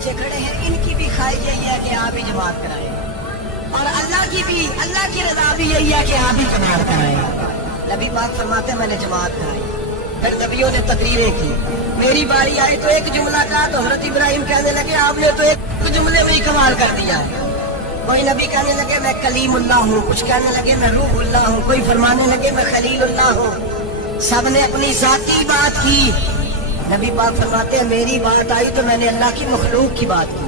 پیچھے کھڑے ہیں ان کی بھی خواہش یہی ہے کہ آپ ہی جماعت کرائیں، اور اللہ کی رضا بھی یہی ہے کہ آپ ہی جماعت کرائیں۔ نبی پاک فرماتے ہیں میں نے جماعت کرائی، پھر نبیوں نے تقریریں کی، میری باری آئی تو ایک جملہ کہا تو حضرت ابراہیم کہنے لگے آپ نے تو ایک جملے میں ہی کمال کر دیا ہے۔ کوئی نبی کہنے لگے میں کلیم اللہ ہوں، کچھ کہنے لگے میں روح اللہ ہوں، کوئی فرمانے لگے میں خلیل اللہ ہوں، سب نے اپنی ذاتی بات کی۔ نبی پاک فرماتے ہیں میری بات آئی تو میں نے اللہ کی مخلوق کی بات کی،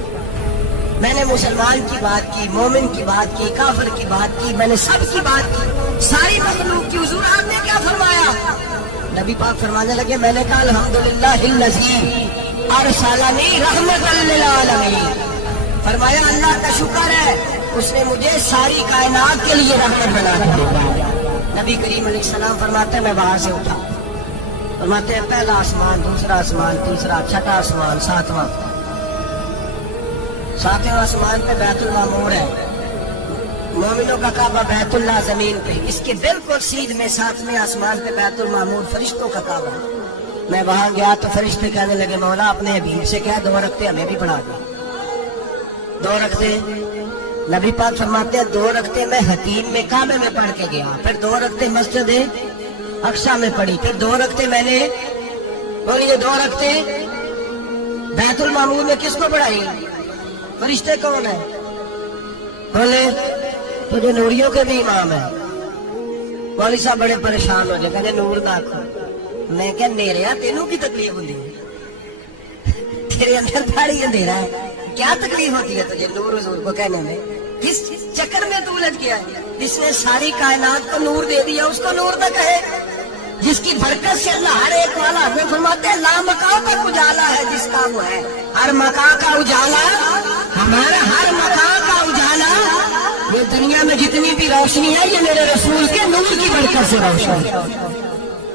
میں نے مسلمان کی بات کی، مومن کی بات کی، کافر کی بات کی، میں نے سب کی بات کی، ساری مخلوق کی۔ حضور آپ نے کیا فرمایا؟ نبی پاک فرمانے لگے میں نے کہا الحمدللہ الذی ارسلنی رحمۃ للعالمین، فرمایا اللہ کا شکر ہے اس نے مجھے ساری کائنات کے لیے رحمت بنا دیا۔ نبی کریم علیہ السلام فرماتے ہیں میں وہاں سے اٹھا، فرماتے ہیں پہلا آسمان، دوسرا آسمان، تیسرا، چھٹا آسمان، ساتواں آسمان پہ بیت المعمور ہے، مومنوں کا کعبہ بیت اللہ زمین پہ، اس کے بالکل سیدھ میں ساتویں آسمان پہ بیت المعمور فرشتوں کا کعبہ ہے۔ میں وہاں گیا تو فرشتے کہنے لگے مولا اپنے حبیب سے کہہ 2 رکعتیں ہمیں بھی پڑھا دیں۔ 2 رکعتیں نبی پاک فرماتے ہیں 2 رکعتیں میں حتیم میں کعبے میں پڑھ کے گیا، پھر 2 رکعتیں مسجد اقصیٰ میں پڑھی، پھر 2 رکعتیں میں نے بولیے 2 رکعتیں بیت المعمور میں کس کو پڑھائی؟ فرشتے کون ہیں؟ بولے تو جو نوریوں کے بھی امام ہیں۔ مولوی صاحب بڑے پریشان ہو جائے، کہتے نور نہ آکھو۔ میں کہ نیریا تینوں کی تکلیف ہوتی ہے، تیرے اندر بڑی اندھیرا ہے، کیا تکلیف ہوتی ہے تجھے نور حضور کو کہنے میں؟ کس چکر میں تو الجھ گیا ہے؟ جس نے ساری کائنات کو نور دے دیا اس کو نور نہ کہے، جس کی برکت سے اللہ ہر ایک والا ہمیں فرماتے ہیں لا مکاں تک اجالا ہے جس کا وہ ہے، ہر مکاں کا اجالا ہمارا، ہر مکاں کا اجالا، یہ دنیا میں جتنی بھی روشنی ہے یہ میرے رسول کے نور کی برکت سے روشن ہے۔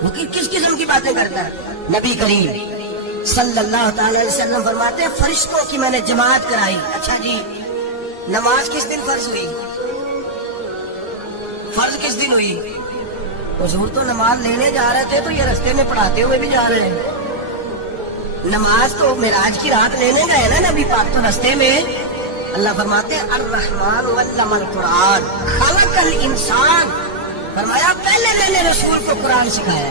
وہ کس قسم کی باتیں کرتا ہے؟ نبی کریم صلی اللہ تعالی علیہ وسلم فرماتے ہیں فرشتوں کی میں نے جماعت کرائی۔ اچھا جی نماز کس دن فرض ہوئی؟ فرض کس دن ہوئی؟ حضور تو نماز لینے جا رہے تھے تو یہ رستے میں پڑھاتے ہوئے بھی جا رہے ہیں، نماز تو معراج کی رات لینے گئے نا نبی پاک، تو رستے میں اللہ فرماتے ہیں الرحمن علم القرآن خلق الانسان، فرمایا پہلے میں نے رسول کو قرآن سکھایا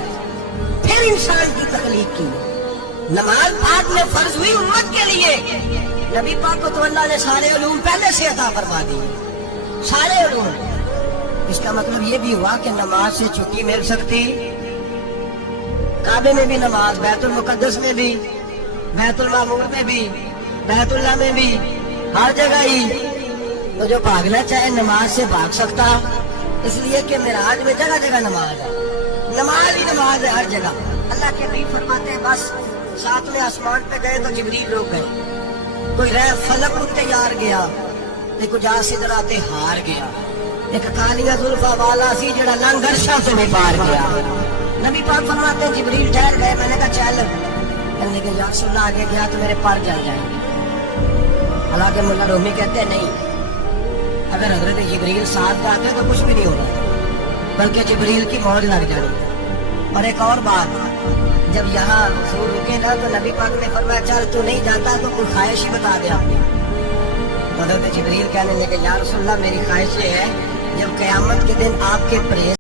پھر انسان کی تخلیق کی۔ نماز پاک میں فرض ہوئی امت کے لیے، نبی پاک کو تو اللہ نے سارے علوم پہلے سے عطا فرما دیے، سارے علوم۔ اس کا مطلب یہ بھی ہوا کہ نماز سے چھٹی مل سکتی، کعبے میں بھی نماز، بیت المقدس میں بھی، بیت المعمور میں بھی، بیت اللہ میں بھی، ہر جگہ ہی۔ تو جو بھاگنا چاہے نماز سے بھاگ سکتا، اس لیے کہ معراج میں جگہ جگہ نماز ہے، نماز ہی نماز ہے ہر جگہ۔ اللہ کے نبی فرماتے ہیں بس 7ویں آسمان پہ گئے تو جبریل لوگ گئے، کوئی رہ فلک اٹھتے یار گیا، ایک جا سدراتے ہار گیا، ایک کالیاں زلفا والا سی جڑا لنگر شاہ سے بھی پار گیا۔ نبی پاک فرماتے ہیں جبریل ٹھہر گئے، میں نے کہا چل، کہنے کہ یا رسول اللہ آگے گیا تو میرے پر جل جائیں گے۔ حالانکہ مولا رومی کہتے ہیں نہیں، اگر حضرت جبریل ساتھ جاتے تو کچھ بھی نہیں ہوگا، بلکہ جبریل کی موج لگ جانی۔ اور ایک اور بات، جب یہاں حضور رکے نا تو نبی پاک نے فرمایا چل تو نہیں جاتا تو کوئی خواہش ہی بتا دے آپ نے۔ حضرت جبریل کہنے لگے یا رسول اللہ میری خواہش یہ ہے جب قیامت کے دن آپ کے پریز